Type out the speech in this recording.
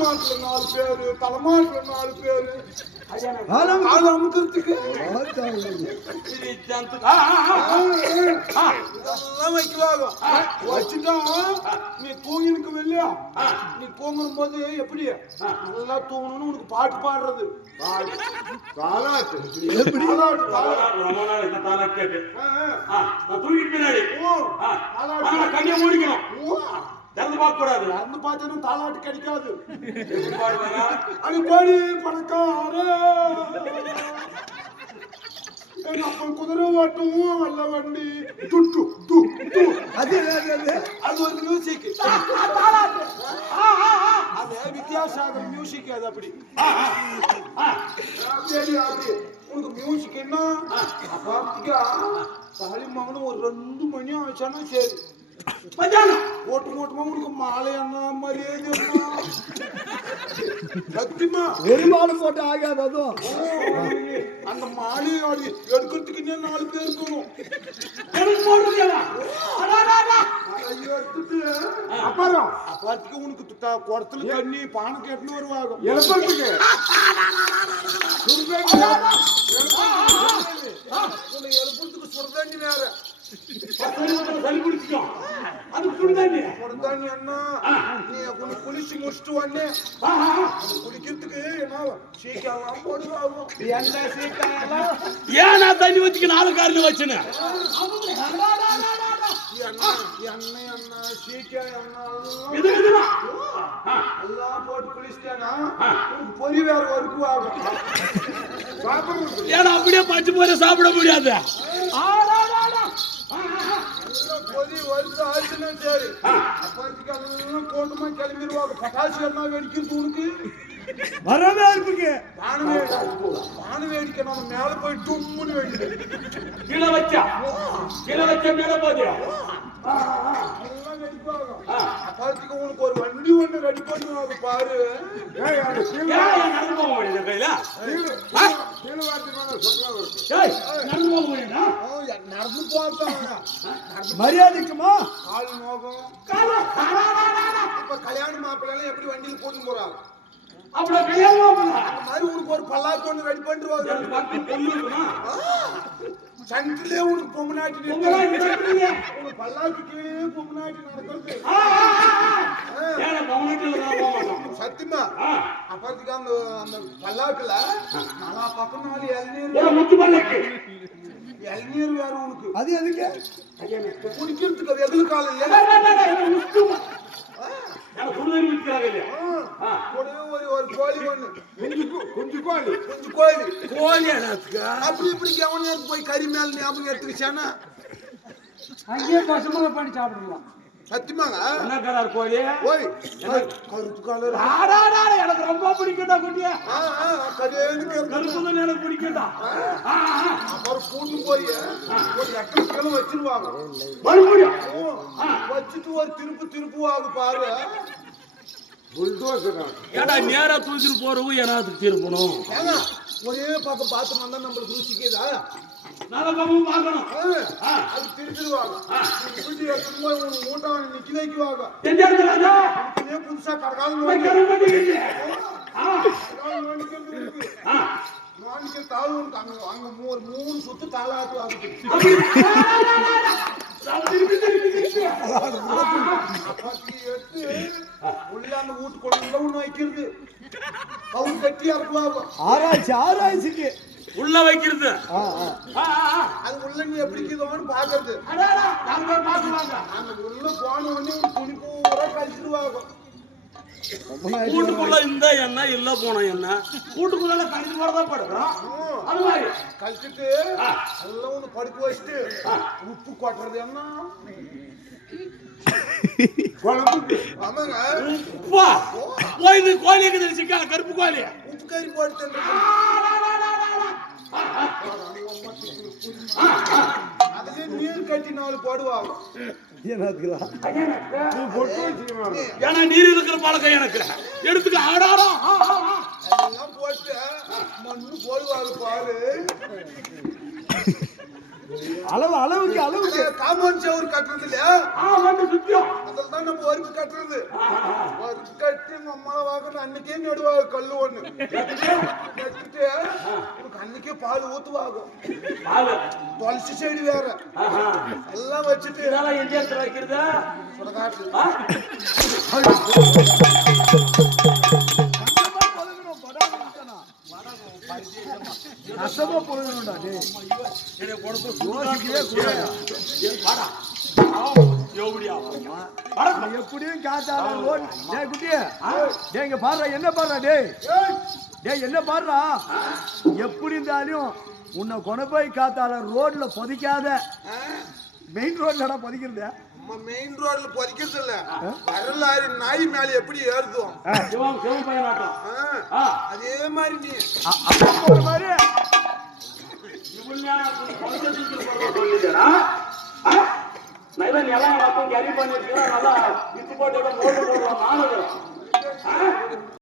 மாட்டுல நாலு பேரு தலைமாட்டுல நாலு பேரு. அமுக்கிறதுக்கு இதெல்லாம் வைக்கலாங்க. வச்சுட்டா நீ தூங்கினுக்கு இல்லையா? நீ தூங்கும் போது எப்படி நல்லா தூங்கணும்னு உனக்கு பாட்டு பாடுறது. தூங்கிட்டு பின்னாடி. கண்ணியை மூடிக்கணும். திறந்து பார்க்க கூடாது அந்த பாட்டுன்னு தாலாட்டு கிடைக்காது? அது கோடி பணக்கார அப்பா குதிரை ஓட்டும் வல்ல வண்டி. துட்டு து து அது ஒரு மியூசிக் அது வித்தியாசாகர் மியூசிக் அது அப்படி. சரி அப்படி உனக்கு மியூசிக் என்ன? பார்த்திக்கா மகனும் ஒரு ரெண்டு மணி ஆச்சானா சரி. மத்தியானம் ஓட்டு ஓட்டுமா உனக்கு மாலை என்ன மரியாதை என்ன சத்தியமா ஒரு மாலை போட்டு ஆகாது அதுவும் அந்த மாலையோட எடுக்கிறதுக்கு இன்னும் நாலு பேர் இருக்கணும் அப்புறம் அப்பாத்துக்கு உனக்கு குடத்துல தண்ணி பானை கேட்டுன்னு வருவாங்க எழுப்புறதுக்கு எழுப்புறதுக்கு சுட தண்ணி வேற சளி. அதுக்கு சுடு தண்ணி. சுட தண்ணி அண்ணா நீ கொஞ்சம் குளிச்சு முடிச்சுட்டு. அது குளிக்கிறதுக்கு என்ன சீக்கிரம் போடுவாங்க என்ன சீக்கிரம் ஏன் நான் தண்ணி வச்சுக்க நாலு காரணம் வச்சுன்னு. அப்படியே பச்சை போற சாப்பிட முடியாது. வறுத்து ஆச்சுன்னா சரி. அப்பறதுக்கு எல்லாம் கோட்டுமா கிளம்பிடுவாங்க. பட்டாசு எல்லாம் வெடிக்கிறது உனக்கு வரவே வேடி பானு வேடிக்கை நம்ம மேல போய் டும்முன்னு வெடிக்கணும் கீழே வச்சா கீழே வச்ச மேல போதியா எல்லாம் வெடிப்பாங்க. அப்பறதுக்கு உனக்கு ஒரு வண்டி ஒண்ணு ரெடி பாரு. கீழே- ஏன் ஏன் நடந்து போக முடியுது கையில. நடந்து போக மரியாதைக்குமா? கால் நோகம். இப்ப கல்யாண மாப்பிள்ளை எப்படி வண்டியில போட்டு போறாங்க? அப்புறம் கல்யாணம் பண்ணலாம் அந்த மாதிரி உனக்கு ஒரு பல்லாக்கு ஒண்ணு ரெடி பண்ணிடுவாங்க சங்கிலே உனக்கு பொம்மநாட்டி? உனக்கு பல்லாக்கு கீழே பொம்மநாட்டி நடக்கிறது சத்தியமா? ஆ, அப்பறதுக்கு அந்த அந்த பல்லாக்குல நாலா பக்கம் நாலு இளநீர் முத்து பல்லக்கு? இளநீர் வேற உனக்கு. அது எதுக்கு? குடிக்கிறதுக்கு வெகுல் காலம் இல்லையா? கூடவே ஒரு ஒரு கோழி ஒண்ணு குஞ்சு குஞ்சு கோழி குஞ்சு கோழி கோழி அப்படி இப்படி கவனியாக்கு போய் கறி மேல ஞாபகம் எடுத்துக்கிச்சானா அங்கேயே பசுமலை பண்ணி சாப்பிடலாம் சத்தியமாங்க என்ன கலர் கோழி ஓய் கருப்பு கலர் எனக்கு ரொம்ப பிடிக்கும்டா குட்டியா கருப்பு எனக்கு பிடிக்கடா அப்புறம் போய் ஒரு எட்டு கிலோ வச்சிருவாங்க மறுபடியும் வச்சுட்டு ஒரு திருப்பு திருப்புவாங்க பாரு ஏடா நேரா தூக்கிட்டு போறவங்க ஏனாத்துக்கு திருப்பணும் ஏங்க ஒரே பக்கம் பார்த்து வந்தா நம்மளுக்கு ருசிக்குதா நல்ல பக்கம் பார்க்கணும். அது உன் மூட்டை நிக்க வைக்குவாங்க. புதுசா கடகாலம் போய் நோண்டி. கரும்பு கட்டிக்கிட்டு. ஆ, கடகாலம் நோண்டிக்கிறது இருக்கு. ஆ. நோண்டிக்க தாழ் உனக்கு அங்க அங்க மூ- ஒரு மூணு சுத்து தாளாட்டு ஆகுது அப்படி. நான் திருப்பி திருப்பி திருப்பி. அப்படி எடுத்து உள்ள அந்த வீட்டுக்குள்ள ஒண்ணு வைக்கிறது அவங்க கட்டியா இருக்குவாங்க ஆராய்ச்சி ஆராய்ச்சிக்கு உள்ள வைக்கிறது. அது உள்ள நீ எப்படி இருக்குதோன்னு பாக்குறது. அந்த உள்ள போன உடனே துணி பூரா இந்த எண்ணெய் இல்ல போன எண்ணெய். வீட்டுக்குள்ள கழிச்சு போறதா படுறோம் அது மாதிரி. கழிச்சிட்டு. எல்லாம் ஒண்ணு படுக்க வச்சுட்டு உப்பு கொட்டுறது என்ன? கோழி சிக்கா கருப்பு கோழி உப்பு கறி போட்டு அதுலயே நீர் கட்டி நாலு போடுவாங்க ஏன்னா நீர் இருக்கிற பழக்கம் எனக்கு. எடுத்துக்க ஆடாடா ஆ, ஆ, ஆ. எல்லாம் போட்டு. மண்ணு போடுவாங்க பாரு அளவு அளவுக்கு அளவுக்கு. காம்பவுண்ட் செவரு கட்டுறது இல்லையா? ஆ வந்து சுத்தியம் அதில் தான் நம்ம வறுப்பு கட்டுறது. உனக்கு அன்னைக்கே நடுவாங்க கல்லு ஒண்ணு. நட்டுட்டு உனக்கு அன்னைக்கே பால் ஊத்துவாகும். பாலு? துளசி செடி வேற. ஆஹா. எல்லாம் வச்சுட்டு. இதெல்லாம் இடத்துல வைக்கிறது? சுடகாட்டு. டேய். கொடுத்து யோசிக்கவே கூடாது. வாடா. நீ எப்படியும் காத்தால ரோட் டேய் குட்டி டேய் இங்க பாருடா என்ன பாருடா டேய். டேய் என்ன பாருடா? எப்படி இருந்தாலும் உன்னை கொண்டு போய் காத்தால ரோட்ல பொதிக்காத. மெயின் ரோட்லடா பொதிக்கிறது? நம்ம மெயின் ரோட்ல பொதிக்கிறது இல்ல. வரலாறு நாய் மேல எப்படி ஏறுதும்? அதே மாதிரி நீ. மாதிரி.